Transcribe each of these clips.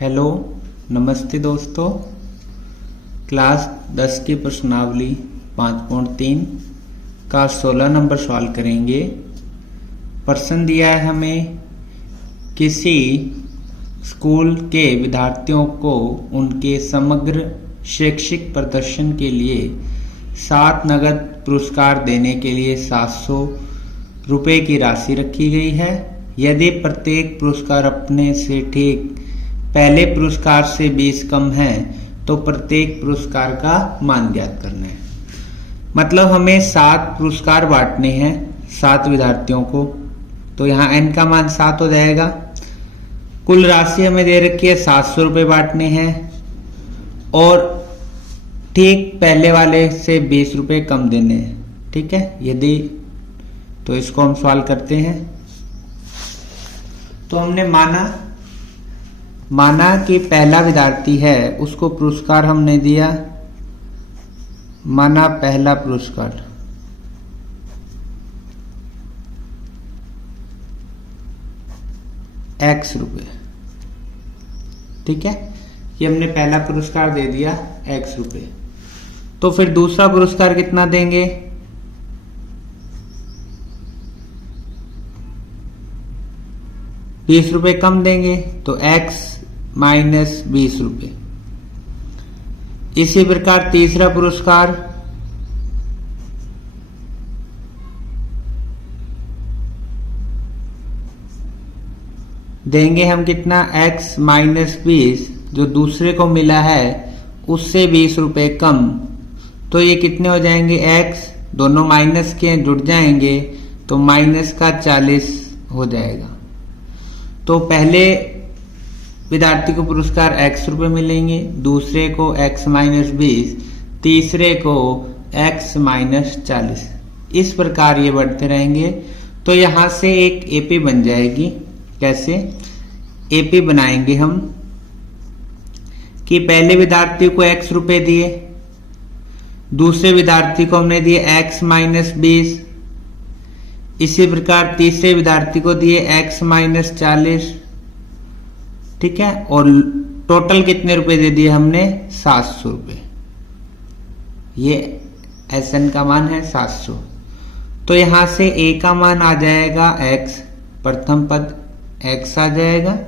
Hello, नमस्ते दोस्तों। Class 10 की प्रश्नावली 5.3 का 16 नंबर सवाल करेंगे। प्रश्न दिया है हमें, किसी स्कूल के विद्यार्थियों को उनके समग्र शैक्षिक प्रदर्शन के लिए 7 नगद पुरस्कार देने के लिए 700 रुपये की राशि रखी गई है। यदि प्रत्येक पुरस्कार अपने से ठीक पहले पुरस्कार से 20 कम है तो प्रत्येक पुरस्कार का मान ज्ञात करना है। मतलब हमें 7 पुरस्कार बांटने हैं 7 विद्यार्थियों को, तो यहाँ n का मान 7 हो जाएगा। कुल राशि हमें दे रखी है 700 रुपये बांटने हैं और ठीक पहले वाले से 20 रुपये कम देने हैं। ठीक है, यदि तो इसको हम सॉल्व करते हैं। तो हमने माना कि पहला विद्यार्थी है, उसको पुरस्कार हमने दिया, माना पहला पुरस्कार x रुपये। ठीक है, ये हमने पहला पुरस्कार दे दिया x रुपये। तो फिर दूसरा पुरस्कार कितना देंगे? ₹20 कम देंगे, तो x माइनस 20 रुपये। इसी प्रकार तीसरा पुरस्कार देंगे हम कितना? x माइनस 20, जो दूसरे को मिला है उससे 20 रुपये कम। तो ये कितने हो जाएंगे? x दोनों माइनस के जुड़ जाएंगे तो माइनस का 40 हो जाएगा। तो पहले विद्यार्थी को पुरस्कार x रुपये मिलेंगे, दूसरे को x माइनस 20, तीसरे को x माइनस 40। इस प्रकार ये बढ़ते रहेंगे। तो यहां से एक एपी बन जाएगी। कैसे एपी बनाएंगे हम? कि पहले विद्यार्थी को x रुपये दिए, दूसरे विद्यार्थी को हमने दिए x माइनस 20, इसी प्रकार तीसरे विद्यार्थी को दिए x माइनस 40। ठीक है, और टोटल कितने रुपए दे दिए हमने? 700 रुपये। ये SN का मान है 700। तो यहां से A का मान आ जाएगा x, प्रथम पद x आ जाएगा।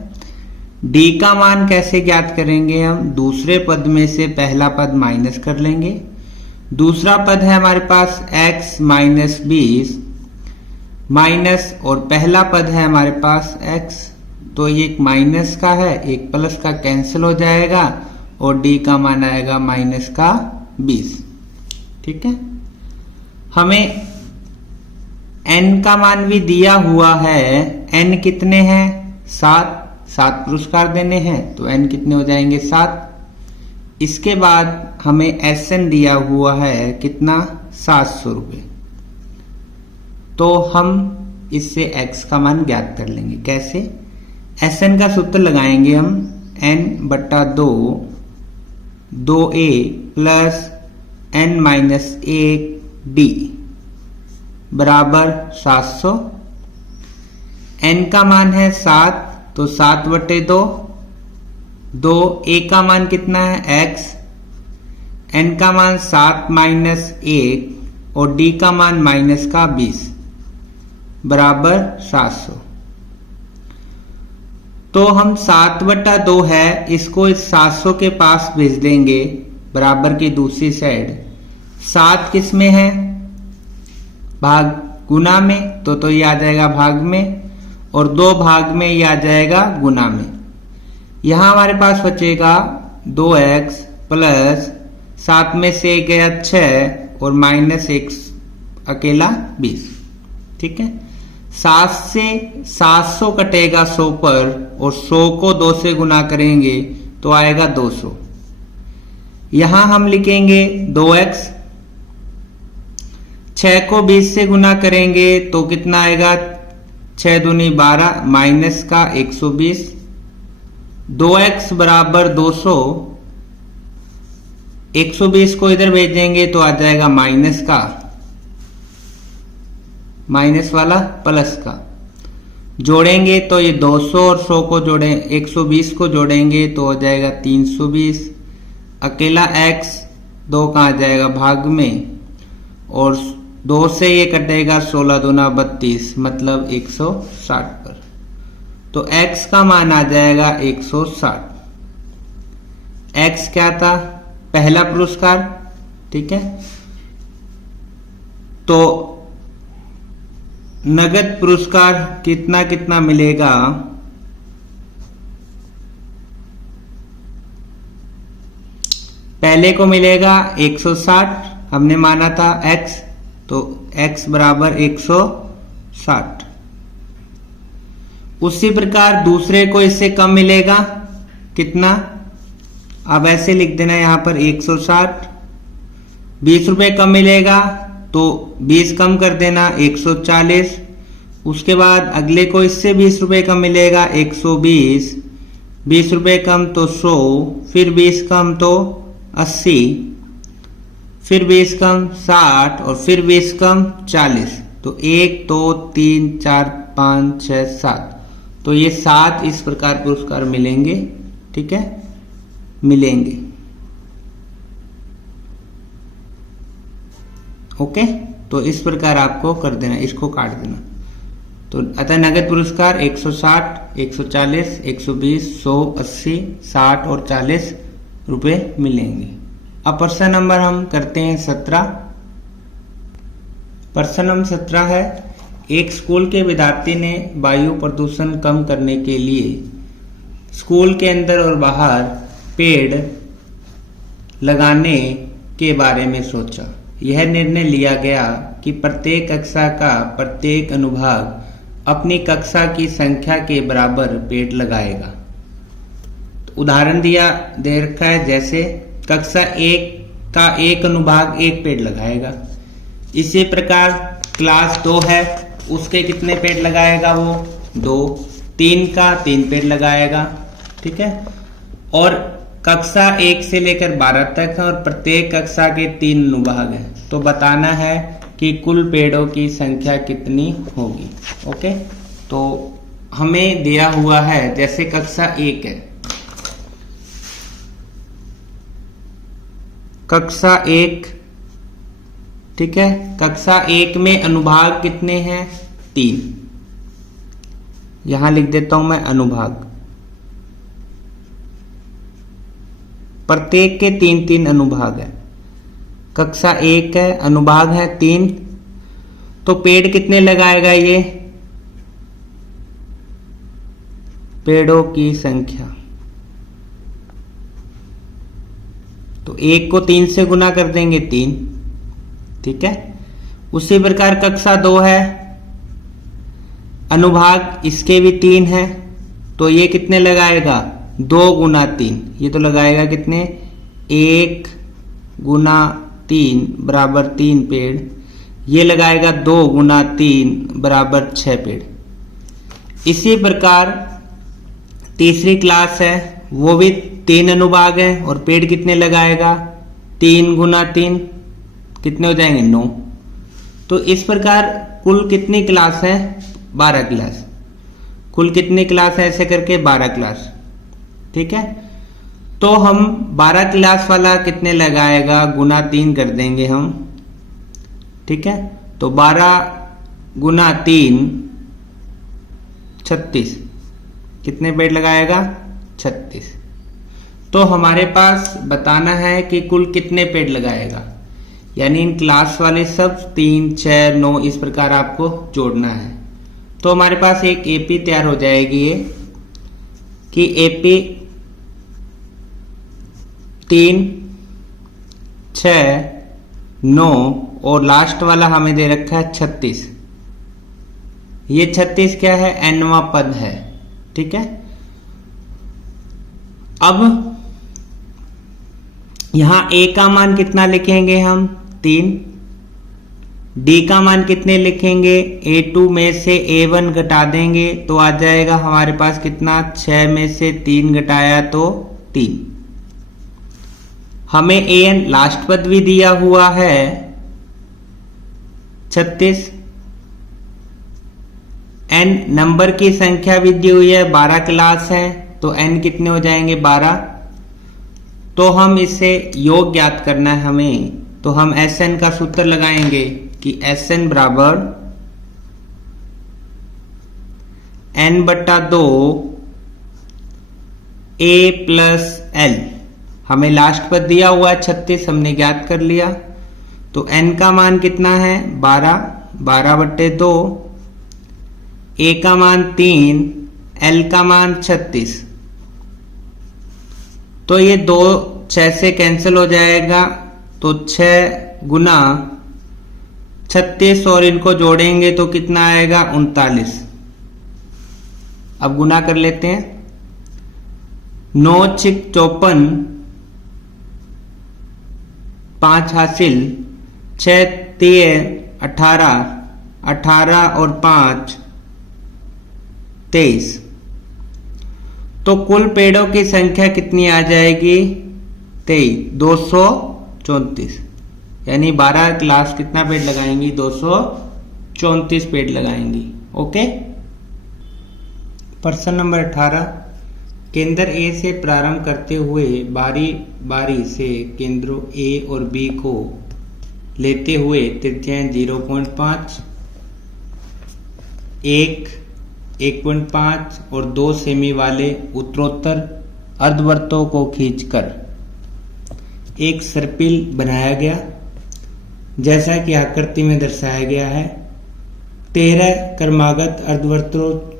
D का मान कैसे ज्ञात करेंगे हम? दूसरे पद में से पहला पद माइनस कर लेंगे। दूसरा पद है हमारे पास x माइनस 20 माइनस, और पहला पद है हमारे पास x। तो ये एक माइनस का है, एक प्लस का कैंसिल हो जाएगा और d का मान आएगा माइनस का 20। ठीक है, हमें n का मान भी दिया हुआ है। n कितने हैं? 7 पुरस्कार देने हैं, तो n कितने हो जाएंगे? 7। इसके बाद हमें SN दिया हुआ है कितना? 700 रुपये। तो हम इससे x का मान ज्ञात कर लेंगे। कैसे? SN का सूत्र लगाएंगे हम, n/2 2a plus n minus 1d बराबर 700। n का मान है 7, तो 7/2। 2a का मान कितना है? x। n का मान 7 माइनस 1 और d का मान माइनस का 20 बराबर 700। तो हम 7/2 है, इसको इस 700 के पास भेज देंगे बराबर की दूसरी साइड। 7 किस में है? भाग गुना में, तो ये आ जाएगा भाग में, और 2 भाग में ये आ जाएगा गुना में। यहां हमारे पास बचेगा 2x प्लस 7 में से 1 गया 6 और माइनस 1 अकेला 20। ठीक है, 7 से 700 कटेगा 100 पर, और 100 को 2 से गुना करेंगे तो आएगा 200। यहां हम लिखेंगे 2x, 6 को 20 से गुना करेंगे तो कितना आएगा? 6 दूनी 12 माइनस का 120। 2x बराबर 200, 120 को इधर भेजेंगे तो आ जाएगा माइनस वाला प्लस का। जोड़ेंगे तो ये 200 और 100 को जोड़े 120 को जोड़ेंगे तो हो जाएगा 320। अकेला x 2 कहाँ जाएगा भाग में, और 2 से ये कटेगा 16 दूना 32 मतलब 160 पर। तो x का मान आ जाएगा 160। x क्या था, पहला पुरस्कार, ठीक है। तो नगद पुरस्कार कितना कितना मिलेगा, पहले को मिलेगा 160, हमने माना था x, तो x बराबर 160। उसी प्रकार दूसरे को इससे कम मिलेगा, कितना, अब ऐसे लिख देना यहां पर 160। 20 रुपए कम मिलेगा तो 20 कम कर देना 140। उसके बाद अगले को इससे 20 रुपए कम मिलेगा 120। 20 रुपए कम तो 100, फिर 20 कम तो 80, फिर 20 कम 60 और फिर 20 कम 40। तो 1 2 3 4 5 6 7, तो ये 7 इस प्रकार पुरस्कार मिलेंगे, ठीक है, मिलेंगे। ओके, तो इस प्रकार आपको कर देना, इसको काट देना। तो अतः नगद पुरस्कार 160, 140, 120, 100, 80, 60 और 40 रुपए मिलेंगे। अब प्रश्न नंबर हम करते हैं 17। प्रश्न नंबर 17 है, एक स्कूल के विद्यार्थी ने वायु प्रदूषण कम करने के लिए स्कूल के अंदर और बाहर पेड़ लगाने के बारे में सोचा। यह निर्णय लिया गया कि प्रत्येक कक्षा का प्रत्येक अनुभाग अपनी कक्षा की संख्या के बराबर पेड़ लगाएगा। तो उदाहरण दे रखा है, जैसे कक्षा 1 का एक अनुभाग एक पेड़ लगाएगा। इसी प्रकार क्लास 2 है, उसके कितने पेड़ लगाएगा वो 2। 3 का 3 पेड़ लगाएगा, ठीक है। और कक्षा 1 से लेकर 12 तक है और प्रत्येक कक्षा के 3 अनुभाग हैं। तो बताना है कि कुल पेड़ों की संख्या कितनी होगी। ओके, तो हमें दिया हुआ है, जैसे कक्षा 1 है, कक्षा 1, ठीक है। कक्षा 1 में अनुभाग कितने हैं 3, यहां लिख देता हूं मैं अनुभाग। प्रत्येक के 3-3 अनुभाग है। कक्षा 1 है, अनुभाग है 3, तो पेड़ कितने लगाएगा ये, पेड़ों की संख्या, तो 1 को 3 से गुना कर देंगे 3, ठीक है। उसी प्रकार कक्षा 2 है, अनुभाग इसके भी 3 है, तो ये कितने लगाएगा 2 गुना 3, ये तो लगाएगा कितने 1 गुना 3 बराबर 3 पेड़, ये लगाएगा 2 गुना 3 बराबर 6 पेड़। इसी प्रकार तीसरी क्लास है, वो भी 3 अनुभाग है और पेड़ कितने लगाएगा 3 गुना 3, कितने हो जाएंगे 9। तो इस प्रकार कुल कितनी क्लास है 12 क्लास, कुल कितनी क्लास है ऐसे करके 12 क्लास, ठीक है। तो हम 12 क्लास वाला कितने लगाएगा गुना 3 कर देंगे हम, ठीक है। तो 12 गुना 3 36, कितने पेड़ लगाएगा 36। तो हमारे पास बताना है कि कुल कितने पेड़ लगाएगा, यानी इन क्लास वाले सब 3 6 9 इस प्रकार आपको जोड़ना है। तो हमारे पास एक एपी तैयार हो जाएगी ये कि एपी 3 6 9 और लास्ट वाला हमें दे रखा है 36। ये 36 क्या है nवां पद है, ठीक है। अब यहां a का मान कितना लिखेंगे हम 3, d का मान कितने लिखेंगे a2 में से a1 घटा देंगे तो आ जाएगा हमारे पास कितना 6 में से 3 घटाया तो 3। हमें an लास्ट पद भी दिया हुआ है 36, n नंबर की संख्या भी दी हुई है, 12 क्लास है, तो n कितने हो जाएंगे 12। तो हम इससे योग ज्ञात करना है हमें, तो हम Sn का सूत्र लगाएंगे कि Sn बराबर n/2 a प्लस l। हमें लास्ट पर दिया हुआ है 36, हमने ज्ञात कर लिया। तो n का मान कितना है 12, 12/2, a का मान 3, l का मान 36। तो ये 2 6 से कैंसिल हो जाएगा, तो 6 गुना 36 और इनको जोड़ेंगे तो कितना आएगा 39। अब गुना कर लेते हैं। 9 6 54, 5 हासिल, 6 13 18, 18 और 5 23। तो कुल पेड़ों की संख्या कितनी आ जाएगी 23, 234। यानी 12 क्लास कितना पेड़ लगाएंगी 234 पेड़ लगाएंगी। ओके। प्रश्न नंबर 18, केंद्र ए से प्रारंभ करते हुए बारी बारी से केंद्रों ए और बी को लेते हुए त्रिज्याएं 0.5, 1, 1.5 और 2 सेमी वाले उत्तरोत्तर अर्धवृत्तों को खींचकर एक सर्पिल बनाया गया, जैसा कि आकृति में दर्शाया गया है। 13 क्रमागत अर्धवृत्तों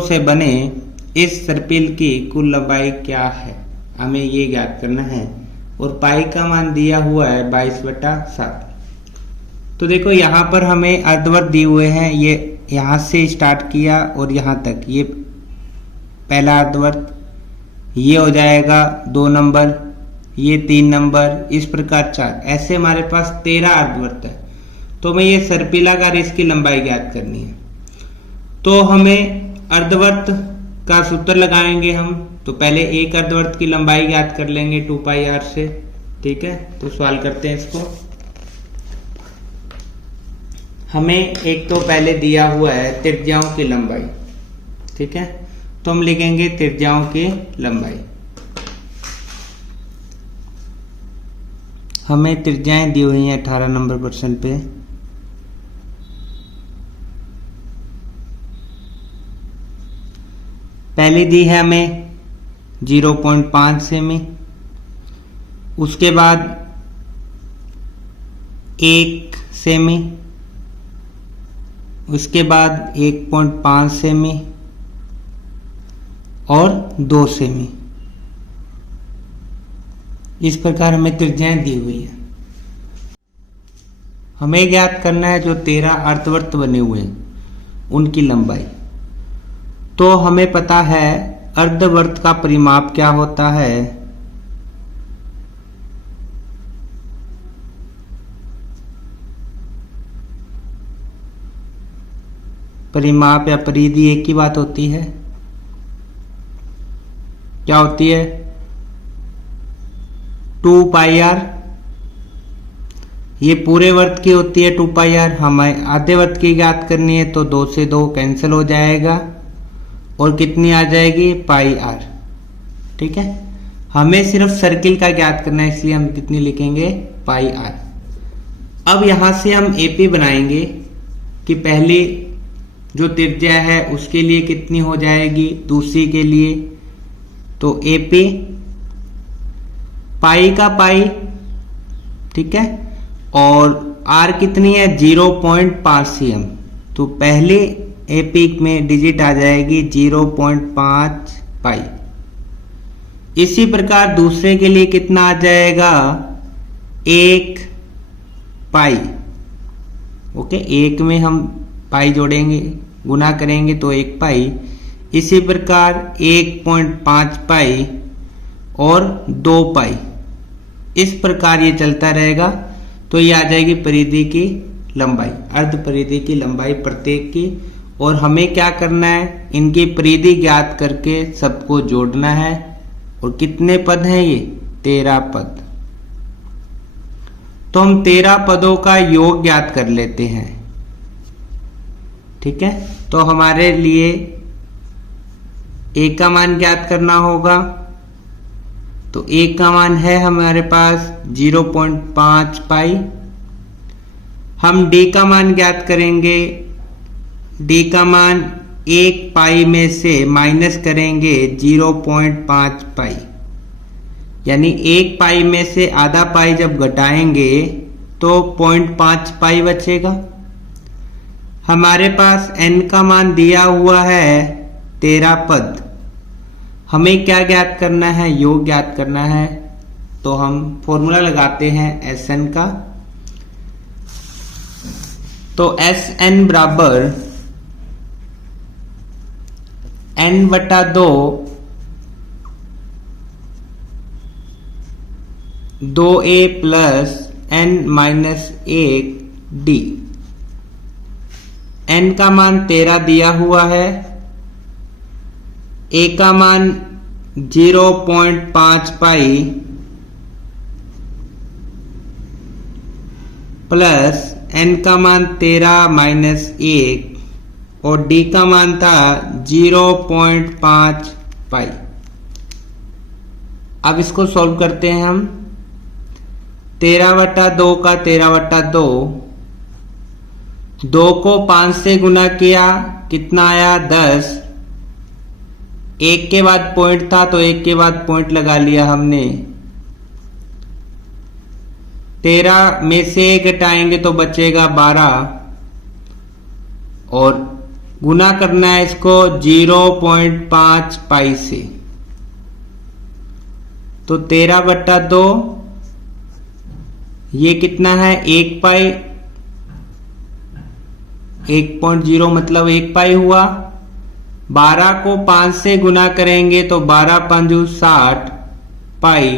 से बने इस सर्पिल की कुल लंबाई क्या है, हमें ये ज्ञात करना है। और पाई का मान दिया हुआ है 22/7। तो देखो यहाँ पर हमें अर्धवृत्त दिए हुए हैं, ये यहाँ से स्टार्ट किया और यहाँ तक, ये पहला अर्धवृत्त, ये हो जाएगा 2 नंबर, ये 3 नंबर, इस प्रकार 4, ऐसे हमारे पास 13 अर्धवृत्त है। तो हमें ये सर्पिलाकार इसकी लंबाई ज्ञात करनी है। तो हमें अर्धवृत्त का सूत्र लगाएंगे हम। तो पहले एक अर्धवृत्त की लंबाई ज्ञात कर लेंगे 2πr से। ठीक है, तो सवाल करते हैं इसको। हमें एक तो पहले दिया हुआ है त्रिज्याओं की लंबाई। ठीक है, तो हम लिखेंगे त्रिज्याओं की लंबाई। हमें त्रिज्याएं दी हुई हैं 18 नंबर प्रश्न पे। पहली दी है हमें 0.5 सेमी, उसके बाद 1 सेमी, उसके बाद 1.5 सेमी और 2 सेमी। इस प्रकार हमें त्रिज्याएं दी हुई है। हमें ज्ञात करना है जो 13 अर्धवृत्त बने हुए हैं उनकी लंबाई। तो हमें पता है अर्धवृत्त का परिमाप क्या होता है। परिमाप या परिधि एक ही बात होती है। क्या होती है 2πr। ये पूरे वर्त की होती है 2πr। हमें आधे वर्त की ज्ञात करनी है, तो 2 से 2 कैंसिल हो जाएगा और कितनी आ जाएगी πr। ठीक है, हमें सिर्फ सर्किल का ज्ञात करना है, इसलिए हम कितनी लिखेंगे πr। अब यहां से हम AP बनाएंगे कि पहली जो त्रिज्या है उसके लिए कितनी हो जाएगी, दूसरी के लिए। तो AP पाई का पाई, ठीक है, और R कितनी है 0.5 cm। तो पहले AP में डिजिट आ जाएगी 0.5 पाई। इसी प्रकार दूसरे के लिए कितना आ जाएगा 1 पाई। ओके, 1 में हम पाई जोड़ेंगे, गुना करेंगे तो 1 पाई। इसी प्रकार 1.5 पाई और 2 पाई। इस प्रकार ये चलता रहेगा। तो ये आ जाएगी परिधि की लंबाई, अर्ध परिधि की लंबाई प्रत्येक की। और हमें क्या करना है, इनकी परिधि ज्ञात करके सबको जोड़ना है। और कितने पद हैं ये 13 पद। तो हम 13 पदों का योग ज्ञात कर लेते हैं। ठीक है, तो हमारे लिए a का मान ज्ञात करना होगा। तो a का मान है हमारे पास 0.5 पाई। हम d का मान ज्ञात करेंगे। d का मान 1 पाई में से माइनस करेंगे 0.5 पाई, यानी 1 पाई में से आधा पाई जब घटाएंगे तो 0.5 पाई बचेगा। हमारे पास n का मान दिया हुआ है 13 पद। हमें क्या ज्ञात करना है? योग ज्ञात करना है। तो हम फॉर्मूला लगाते हैं Sn का। तो Sn बराबर n/2 2a plus n-1 d। n का मान 13 दिया हुआ है, a का मान 0.5 पाई प्लस n का मान 13-1 और d का मान था 0.5 पाई। अब इसको सॉल्व करते हैं हम। 13/2 का 13/2, 2 को 5 से गुना किया, कितना आया? 10। 1 के बाद पॉइंट था तो 1 के बाद पॉइंट लगा लिया हमने। 13 में से 1 घटाएंगे तो बचेगा 12 और गुना करना है इसको 0.5 पाई से। तो 13/2 ये कितना है? 1 पाई। 1.0 मतलब 1 पाई हुआ। 12 को 5 से गुना करेंगे तो 12×5 60 पाई।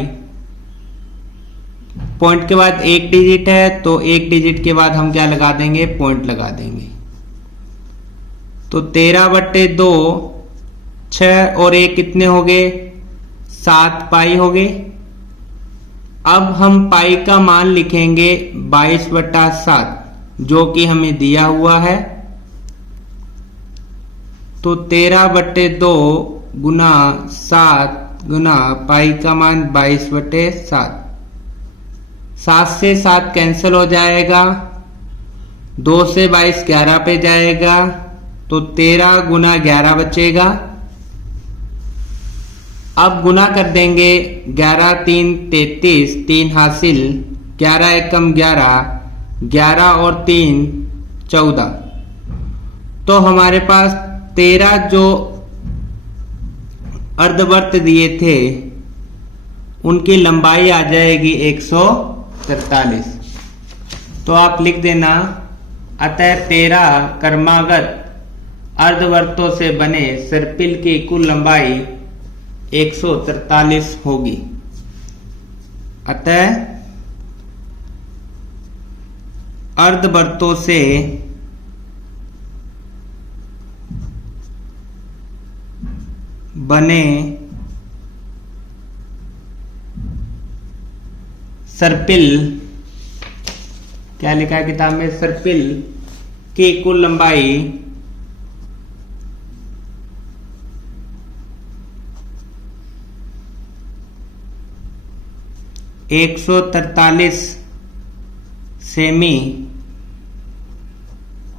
पॉइंट के बाद 1 डिजिट है तो 1 डिजिट के बाद हम क्या लगा देंगे? पॉइंट लगा देंगे। तो 13/2 6 और 1 कितने हो गए? 7 पाई हो गए। अब हम पाई का मान लिखेंगे 22/7 जो कि हमें दिया हुआ है। तो 13/2 गुना 7 गुना पाई का मान 22/7। 7 से 7 कैंसिल हो जाएगा। 2 से 22 11 पे जाएगा तो 13 गुना 11 बचेगा। अब गुना कर देंगे। 11×3 33, 3 हासिल, 11×1 11, 11 और 3 14। तो हमारे पास 13 जो अर्धवृत्त दिए थे उनकी लंबाई आ जाएगी 143। तो आप लिख देना, अतः 13 क्रमागत अर्धवृत्तों से बने सर्पिल की कुल लंबाई 143 होगी। अतः अर्धवृत्तों से बने सर्पिल, क्या लिखा है किताब में? सर्पिल की कुल लंबाई 143 सेमी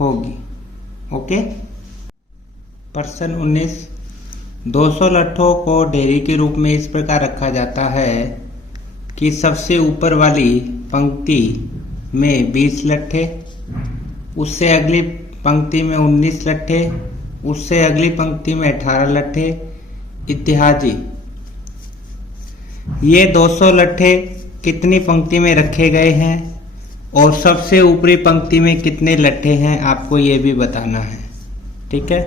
होगी। ओके। प्रश्न 19, 200 लट्ठों को ढेरी के रूप में इस प्रकार रखा जाता है कि सबसे ऊपर वाली पंक्ति में 20 लट्ठे, उससे अगली पंक्ति में 19 लट्ठे, उससे अगली पंक्ति में 18 लट्ठे इत्यादि। ये 200 लट्ठे कितनी पंक्ति में रखे गए हैं और सबसे ऊपरी पंक्ति में कितने लट्ठे हैं, आपको ये भी बताना है। ठीक है,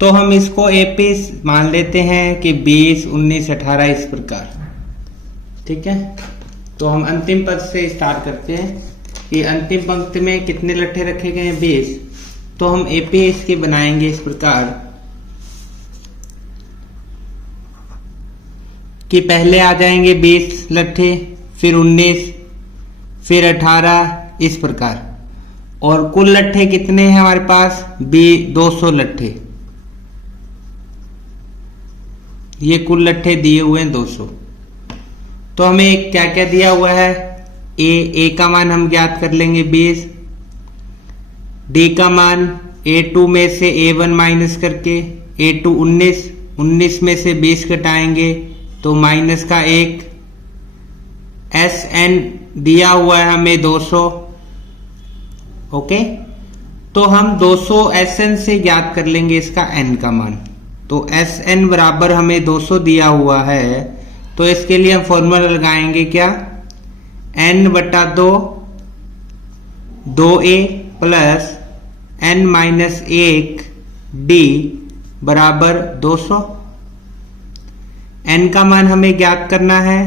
तो हम इसको एपी मान लेते हैं कि 20, 19, 18 इस प्रकार। ठीक है, तो हम अंतिम पद से स्टार्ट करते हैं कि अंतिम पंक्ति में कितने लट्ठे रखे गए हैं? 20। तो हम एपी इसकी बनाएंगे इस प्रकार कि पहले आ जाएंगे 20 लट्ठे, फिर 19, फिर 18 इस प्रकार। और कुल लट्ठे कितने हैं हमारे पास? 200 लट्ठे। ये कुल लट्ठे दिए हुए हैं 200। तो हमें क्या क्या दिया हुआ है? ए का मान हम ज्ञात कर लेंगे 20, डी का मान A2 में से A1 माइनस करके A2 19 में से 20 घटाएंगे तो माइनस का 1। SN दिया हुआ है हमें 200। ओके, तो हम 200 SN से ज्ञात कर लेंगे इसका N का मान। तो SN बराबर हमें 200 दिया हुआ है, तो इसके लिए हम फॉर्मूला लगाएंगे क्या? N बटा 2A plus N minus 1 D बराबर 200। N का मान हमें ज्ञात करना है।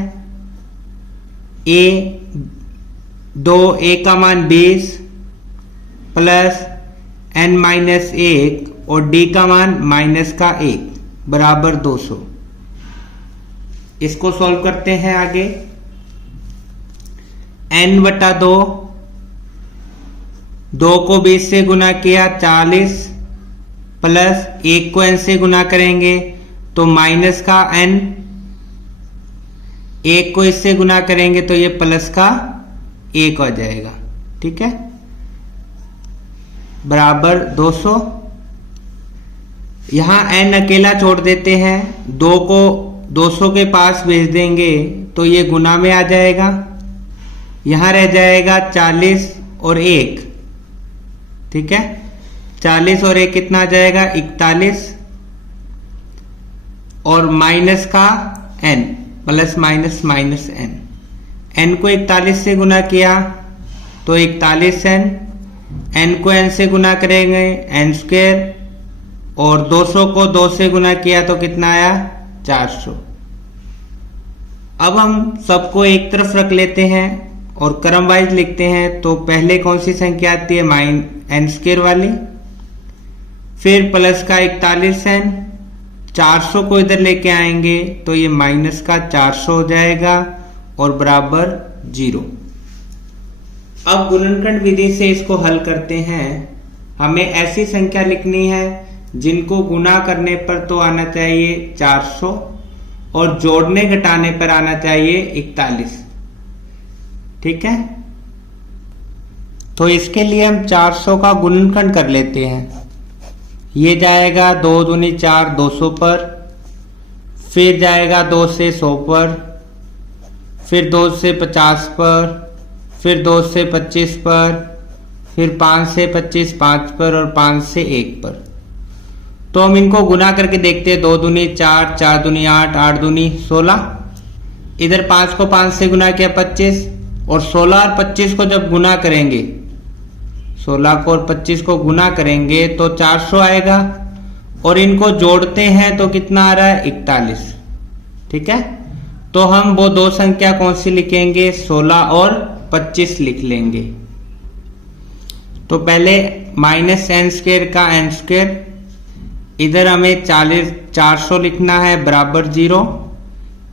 A का मान 20 प्लस N माइनस 1 और D का मान माइनस का 1 बराबर 200। इसको सॉल्व करते हैं आगे। N बटा 2 को 20 से गुना किया 40 प्लस 1 को N से गुना करेंगे तो माइनस का N, 1 को इससे गुना करेंगे तो ये प्लस का 1 आ जाएगा। ठीक है, बराबर 200। यहां N अकेला छोड़ देते हैं, 2 को 200 के पास भेज देंगे तो ये गुना में आ जाएगा। यहां रह जाएगा 40 और 1। ठीक है, 40 और 1 कितना आ जाएगा? 41 और माइनस का N, plus minus minus N को 41 से गुना किया तो 41N, N को N से गुना करेंगे N स्क्वायर, और 200 को 2 से गुना किया तो कितना आया? 400। अब हम सबको एक तरफ रख लेते हैं और क्रम वाइज लिखते हैं। तो पहले कौन सी संख्या आती है? N स्क्वायर वाली, फिर प्लस का 41N, 400 को इधर लेके आएंगे तो ये माइनस का 400 हो जाएगा और बराबर 0। अब गुणनखंड विधि से इसको हल करते हैं। हमें ऐसी संख्या लिखनी है जिनको गुना करने पर तो आना चाहिए 400 और जोड़ने घटाने पर आना चाहिए 41। ठीक है, तो इसके लिए हम 400 का गुणनखंड कर लेते हैं। ये जाएगा 2 दूनी 4, 200 पर, फिर जाएगा 2 से 100 पर, फिर 2 से 50 पर, फिर 2 से 25 पर, फिर 5 से 25 5 पर और 5 से 1 पर। तो हम इनको गुना करके देखते हैं। 2 दूनी 4, 4 दूनी 8, 8 दूनी 16। इधर 5 को 5 से गुना किया 25, और 16 और 25 को जब गुना करेंगे, 16 को और 25 को गुना करेंगे तो 400 आएगा, और इनको जोड़ते हैं तो कितना आ रहा है? 41। ठीक है, तो हम वो दो संख्या कौन सी लिखेंगे? 16 और 25 लिख लेंगे। तो पहले माइनस N स्क्वायर का N स्क्वायर, इधर हमें 400 लिखना है बराबर 0।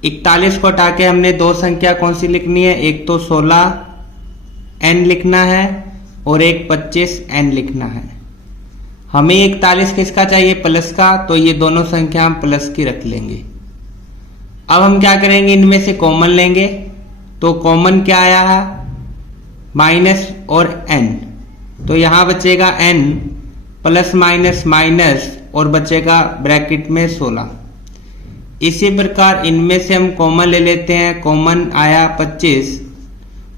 41 को हटा के हमने दो संख्या कौन सी लिखनी है? एक तो 16N लिखना है और एक 25N लिखना है। हमें 41 किसका चाहिए? प्लस का, तो ये दोनों संख्या हम प्लस की रख लेंगे। अब हम क्या करेंगे? इनमें से कॉमन लेंगे। तो कॉमन क्या आया है? माइनस और N, तो यहां बचेगा N प्लस माइनस माइनस और बचेगा ब्रैकेट में 16। इसी प्रकार इनमें से हम कॉमन ले लेते हैं। कॉमन आया 25,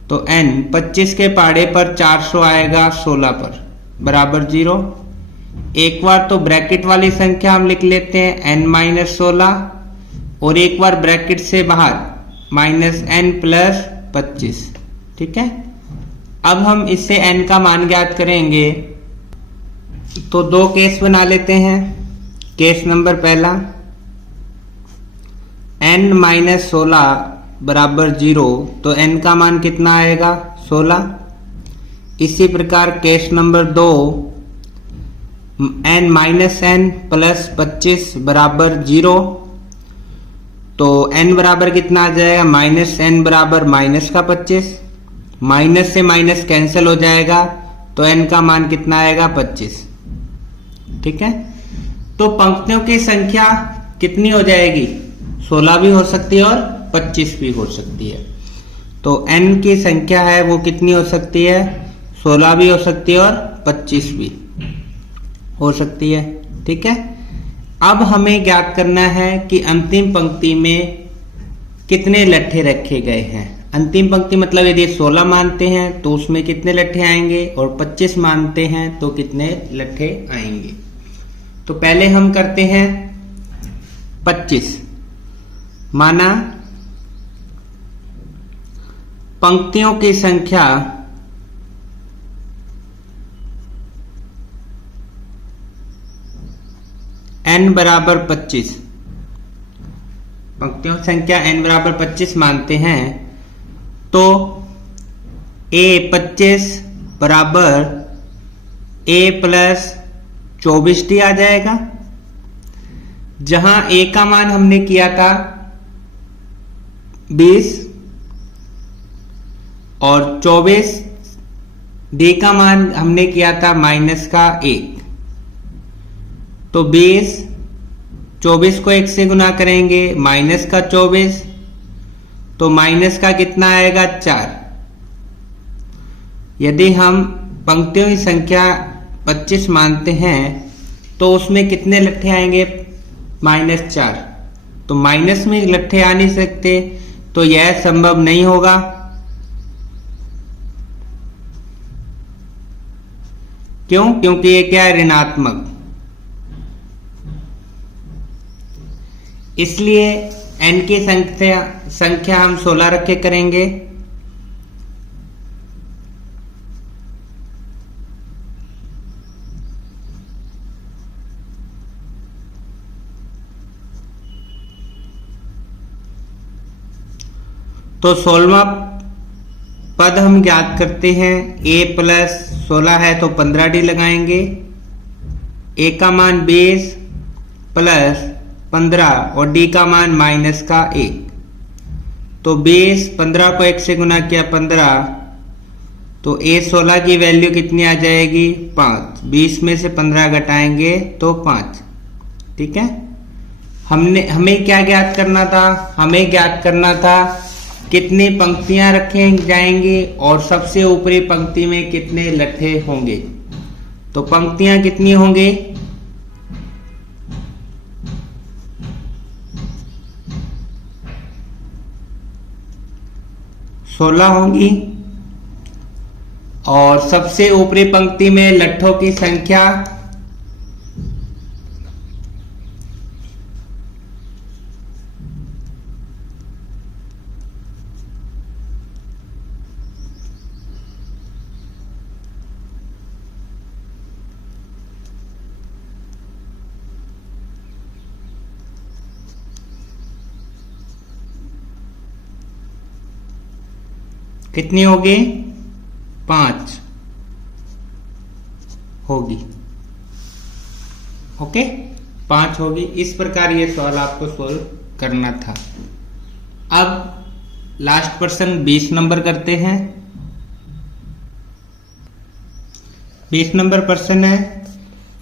तो N 25 के पहाड़े पर 400 आएगा 16 पर बराबर 0। एक बार तो ब्रैकेट वाली संख्या हम लिख लेते हैं N माइनस 16, और एक बार ब्रैकेट से बाहर माइनस N प्लस 25। ठीक है, अब हम इससे N का मान ज्ञात करेंगे। तो दो केस बना लेते हैं। केस नंबर पहला, N माइनस 16 बराबर 0, तो N का मान कितना आएगा? 16। इसी प्रकार case number 2, N minus N plus 25 बराबर 0, तो N बराबर कितना आ जाएगा? माइनस N बराबर माइनस का 25। माइनस से माइनस कैंसिल हो जाएगा, तो n का मान कितना आएगा 25। ठीक है, तो पंक्तियों की संख्या कितनी हो जाएगी, 16 भी हो सकती है और 25 भी हो सकती है। तो n की संख्या है वो कितनी हो सकती है, 16 भी हो सकती है और 25 भी हो सकती है। ठीक है, अब हमें ज्ञात करना है कि अंतिम पंक्ति में कितने लट्ठे रखे गए हैं। अंतिम पंक्ति मतलब यदि 16 मानते हैं तो उसमें कितने लट्ठे आएंगे, और 25 मानते हैं तो कितने लट्ठे आएंगे। तो पहले हम करते हैं 25 माना पंक्तियों की संख्या n बराबर 25, पंक्तियों की संख्या n बराबर 25 मानते हैं, तो a 25 बराबर a प्लस 24d आ जाएगा। जहां a का मान हमने किया था 20 और 24d का मान हमने किया था माइनस का 1। तो 20 24 को 1 से गुना करेंगे, माइनस का 24, तो माइनस का कितना आएगा 4। यदि हम पंक्तियों की संख्या 25 मानते हैं तो उसमें कितने लट्ठे आएंगे, -4। तो माइनस में लट्ठे आ नहीं सकते, तो यह संभव नहीं होगा। क्यों, क्योंकि ये क्या है, ऋणात्मक। इसलिए n की संख्या हम 16 रख के करेंगे। तो 16वां पद हम ज्ञात करते हैं, a प्लस 16 है तो 15d लगाएंगे। a का मान 20 प्लस 15 और d का मान माइनस का 1। तो 20 15 को 1 से गुना किया 15, तो a 16 की वैल्यू कितनी आ जाएगी 5। 20 में से 15 घटाएंगे तो 5। ठीक है, हमें क्या ज्ञात करना था, हमें ज्ञात करना था कितनी पंक्तियां रखे जाएंगी और सबसे ऊपरी पंक्ति में कितने लट्ठे होंगे। तो पंक्तियां कितनी होंगी, 16 होंगी, और सबसे ऊपरी पंक्ति में लट्ठों की संख्या कितनी होगी, 5 होगी। ओके, 5 होगी। इस प्रकार ये सवाल आपको सोल्व करना था। अब लास्ट प्रश्न 20 नंबर करते हैं। 20 नंबर प्रश्न है,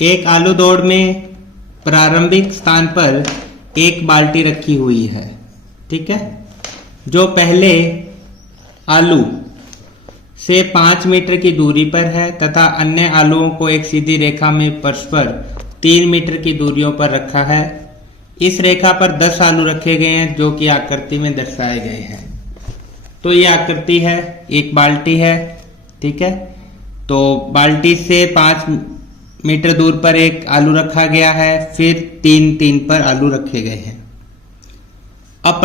एक आलू दौड़ में प्रारंभिक स्थान पर एक बाल्टी रखी हुई है। ठीक है, जो पहले आलू से 5 मीटर की दूरी पर है तथा अन्य आलूओं को एक सीधी रेखा में परस्पर 3 मीटर की दूरियों पर रखा है। इस रेखा पर 10 आलू रखे गए हैं जो कि आकृति में दर्शाए गए हैं। तो ये आकृति है, एक बाल्टी है। ठीक है, तो बाल्टी से 5 मीटर दूर पर एक आलू रखा गया है, फिर 3 पर आलू रखे गए हैं। अब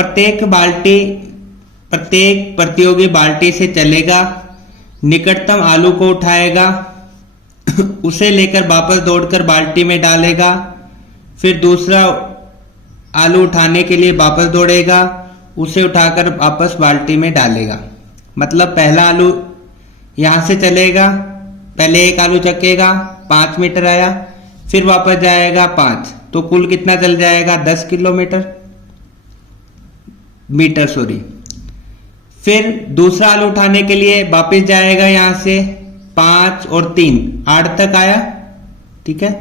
प्रत्येक प्रतियोगी बाल्टी से चलेगा, निकटतम आलू को उठाएगा, उसे लेकर वापस दौड़कर बाल्टी में डालेगा, फिर दूसरा आलू उठाने के लिए वापस दौड़ेगा, उसे उठाकर वापस बाल्टी में डालेगा। मतलब पहला आलू यहां से चलेगा, पहले एक आलू चकेगा, 5 मीटर आया, फिर वापस जाएगा 5, तो कुल कितना चल जाएगा 10 मीटर। फिर दूसरा आलू उठाने के लिए वापस जाएगा, यहां से 5 और 3 8 तक आया, ठीक है।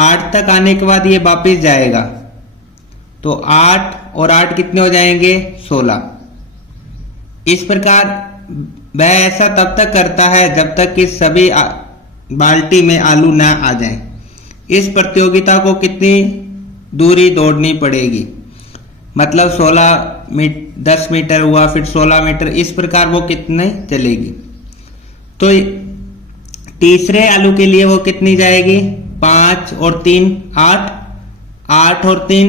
8 तक आने के बाद ये वापस जाएगा, तो 8 और 8 कितने हो जाएंगे 16। इस प्रकार वह ऐसा तब तक करता है जब तक कि सभी बाल्टी में आलू ना आ जाएं। इस प्रतियोगिता को कितनी दूरी दौड़नी पड़ेगी, मतलब 10 मीटर हुआ, फिर 16 मीटर, इस प्रकार वो कितने चलेगी। तो तीसरे आलू के लिए वो कितनी जाएगी, 5 और 3 8, 8 और 3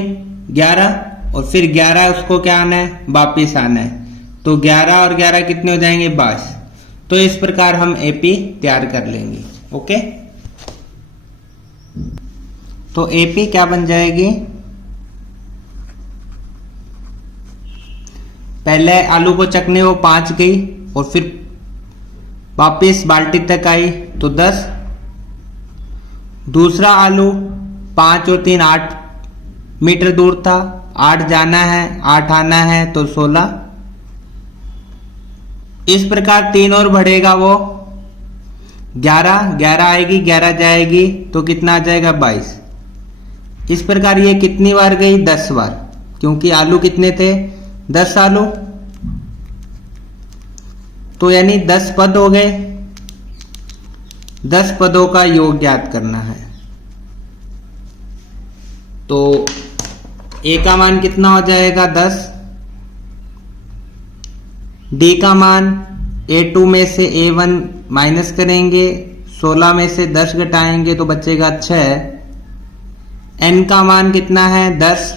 11, और फिर 11 उसको क्या आना है, वापिस आना है। तो 11 और 11 कितने हो जाएंगे 22। तो इस प्रकार हम एपी तैयार कर लेंगे। ओके, तो एपी क्या बन जाएगी, पहले आलू को चकने वो 5 गई और फिर वापिस बाल्टी तक आई तो 10। दूसरा आलू 5 और 3 8 मीटर दूर था, 8 जाना है 8 आना है तो 16। इस प्रकार 3 और बढ़ेगा वो 11 आएगी, 11 जाएगी तो कितना आ जाएगा 22। इस प्रकार ये कितनी बार गई 10 बार, क्योंकि आलू कितने थे 10 आलू, तो यानी 10 पद हो गए। 10 पदों का योग ज्ञात करना है। तो ए का मान कितना हो जाएगा 10, डी का मान A2 में से A1 माइनस करेंगे, 16 में से 10 घटाएंगे तो बचेगा 6। n का मान कितना है 10,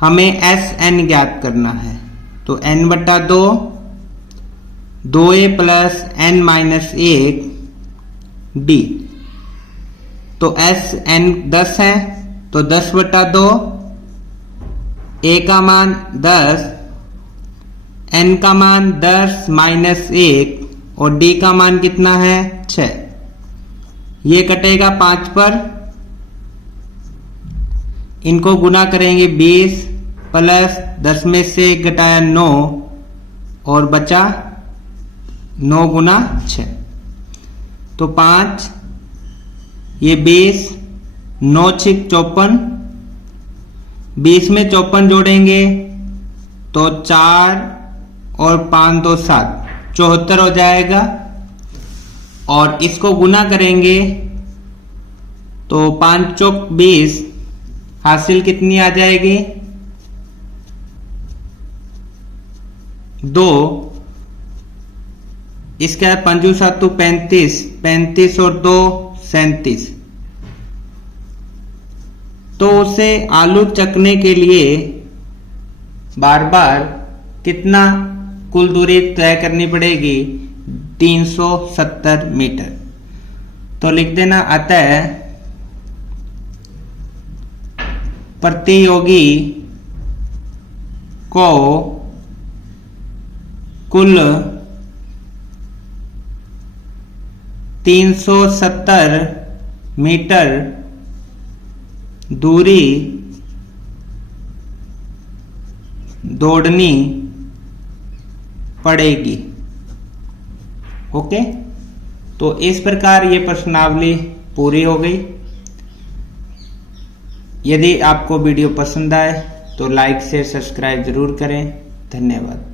हमें Sn ज्ञात करना है। तो n/2 2a plus n minus 1 d। तो Sn 10 है, तो 10/2, a का मान 10, n का मान 10 माइनस 1 और d का मान कितना है 6। ये कटेगा 5 पर, इनको गुना करेंगे 20 प्लस 10 में से 1 घटाया 9 और बचा 9 गुना 6, तो 5, ये 20, 9 6 54, 20 में 54 जोड़ेंगे तो 4 और 5 2 7 74 हो जाएगा। और इसको गुना करेंगे तो 5 चौक 20, हासिल कितनी आ जाएगी 2। इसका 5 7 35, 35 और 2 37। तो उसे आलू चकने के लिए बार बार कितना कुल दूरी तय करनी पड़ेगी 370 मीटर। तो लिख देना, अतः प्रतियोगी को कुल 370 मीटर दूरी दौड़नी पड़ेगी। ओके, तो इस प्रकार ये प्रश्नावली पूरी हो गई। यदि आपको वीडियो पसंद आए तो लाइक शेयर सब्सक्राइब जरूर करें। धन्यवाद।